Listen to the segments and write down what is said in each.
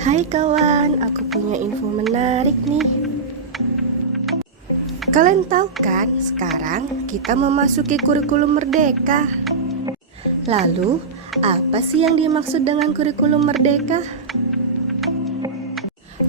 Hai kawan, aku punya info menarik nih. Kalian tahu kan, sekarang kita memasuki kurikulum merdeka. Lalu, apa sih yang dimaksud dengan kurikulum merdeka?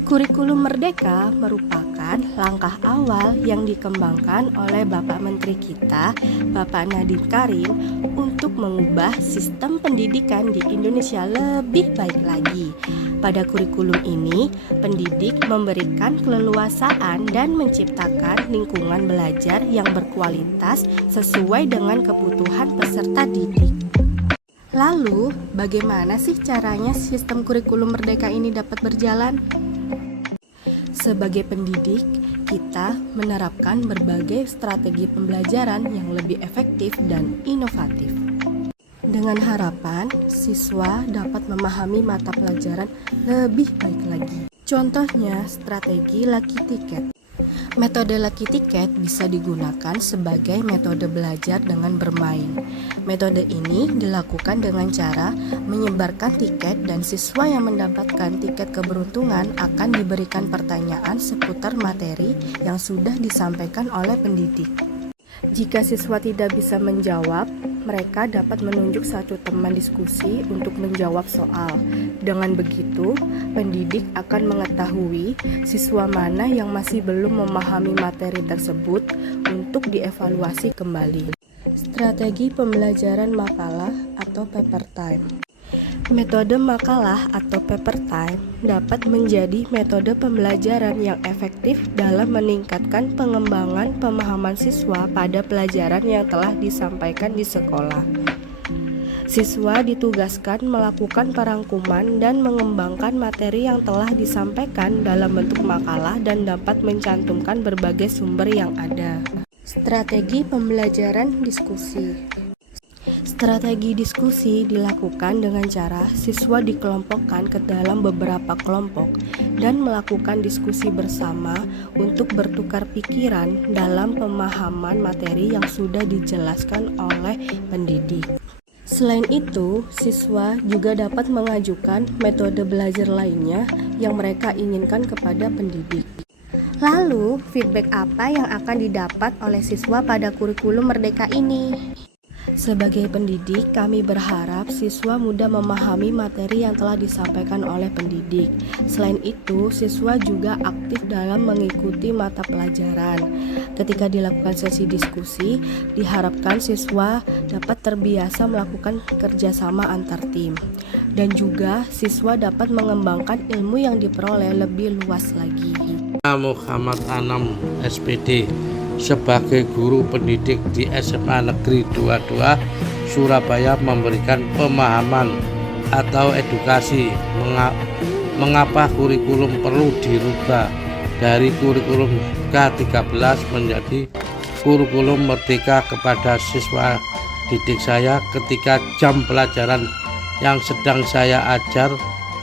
Kurikulum merdeka merupakan langkah awal yang dikembangkan oleh Bapak Menteri kita, Bapak Nadiem Karim, untuk mengubah sistem pendidikan di Indonesia lebih baik lagi. Pada kurikulum ini, pendidik memberikan keleluasaan dan menciptakan lingkungan belajar yang berkualitas sesuai dengan kebutuhan peserta didik. Lalu, bagaimana sih caranya sistem kurikulum merdeka ini dapat berjalan? Sebagai pendidik, kita menerapkan berbagai strategi pembelajaran yang lebih efektif dan inovatif. Dengan harapan, siswa dapat memahami mata pelajaran lebih baik lagi. Contohnya, strategi Lucky Ticket. Metode Lucky Ticket bisa digunakan sebagai metode belajar dengan bermain. Metode ini dilakukan dengan cara menyebarkan tiket dan siswa yang mendapatkan tiket keberuntungan akan diberikan pertanyaan seputar materi yang sudah disampaikan oleh pendidik. Jika siswa tidak bisa menjawab, mereka dapat menunjuk satu teman diskusi untuk menjawab soal. Dengan begitu, pendidik akan mengetahui siswa mana yang masih belum memahami materi tersebut untuk dievaluasi kembali. Strategi pembelajaran makalah atau paper time. Metode makalah atau paper time dapat menjadi metode pembelajaran yang efektif dalam meningkatkan pengembangan pemahaman siswa pada pelajaran yang telah disampaikan di sekolah. Siswa ditugaskan melakukan perangkuman dan mengembangkan materi yang telah disampaikan dalam bentuk makalah dan dapat mencantumkan berbagai sumber yang ada. Strategi pembelajaran diskusi. Strategi diskusi dilakukan dengan cara siswa dikelompokkan ke dalam beberapa kelompok dan melakukan diskusi bersama untuk bertukar pikiran dalam pemahaman materi yang sudah dijelaskan oleh pendidik. Selain itu, siswa juga dapat mengajukan metode belajar lainnya yang mereka inginkan kepada pendidik. Lalu, feedback apa yang akan didapat oleh siswa pada kurikulum merdeka ini? Sebagai pendidik, kami berharap siswa mudah memahami materi yang telah disampaikan oleh pendidik. Selain itu, siswa juga aktif dalam mengikuti mata pelajaran. Ketika dilakukan sesi diskusi, diharapkan siswa dapat terbiasa melakukan kerjasama antar tim. Dan juga siswa dapat mengembangkan ilmu yang diperoleh lebih luas lagi. Muhammad Anam, SPD, sebagai guru pendidik di SMA Negeri 22 Surabaya, memberikan pemahaman atau edukasi mengapa kurikulum perlu dirubah dari kurikulum K13 menjadi kurikulum merdeka kepada siswa didik saya ketika jam pelajaran yang sedang saya ajar,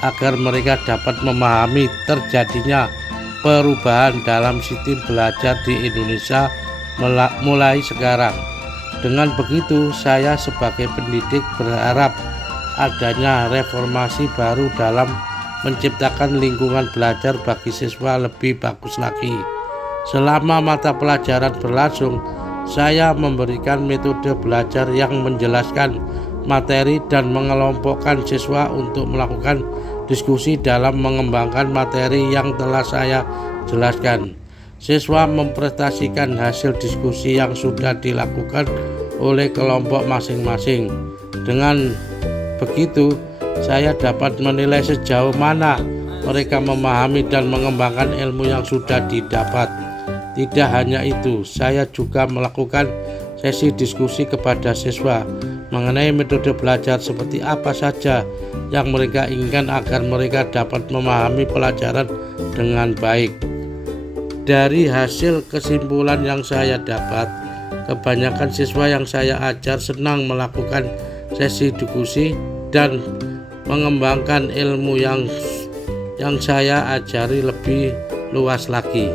agar mereka dapat memahami terjadinya perubahan dalam sistem belajar di Indonesia mulai sekarang. Dengan begitu, saya sebagai pendidik berharap adanya reformasi baru dalam menciptakan lingkungan belajar bagi siswa lebih bagus lagi. Selama mata pelajaran berlangsung, saya memberikan metode belajar yang menjelaskan materi dan mengelompokkan siswa untuk melakukan diskusi dalam mengembangkan materi yang telah saya jelaskan. Siswa mempresentasikan hasil diskusi yang sudah dilakukan oleh kelompok masing-masing. Dengan begitu, saya dapat menilai sejauh mana mereka memahami dan mengembangkan ilmu yang sudah didapat. Tidak hanya itu, saya juga melakukan sesi diskusi kepada siswa mengenai metode belajar seperti apa saja yang mereka inginkan agar mereka dapat memahami pelajaran dengan baik. Dari hasil kesimpulan yang saya dapat, kebanyakan siswa yang saya ajar senang melakukan sesi diskusi dan mengembangkan ilmu yang saya ajari lebih luas lagi.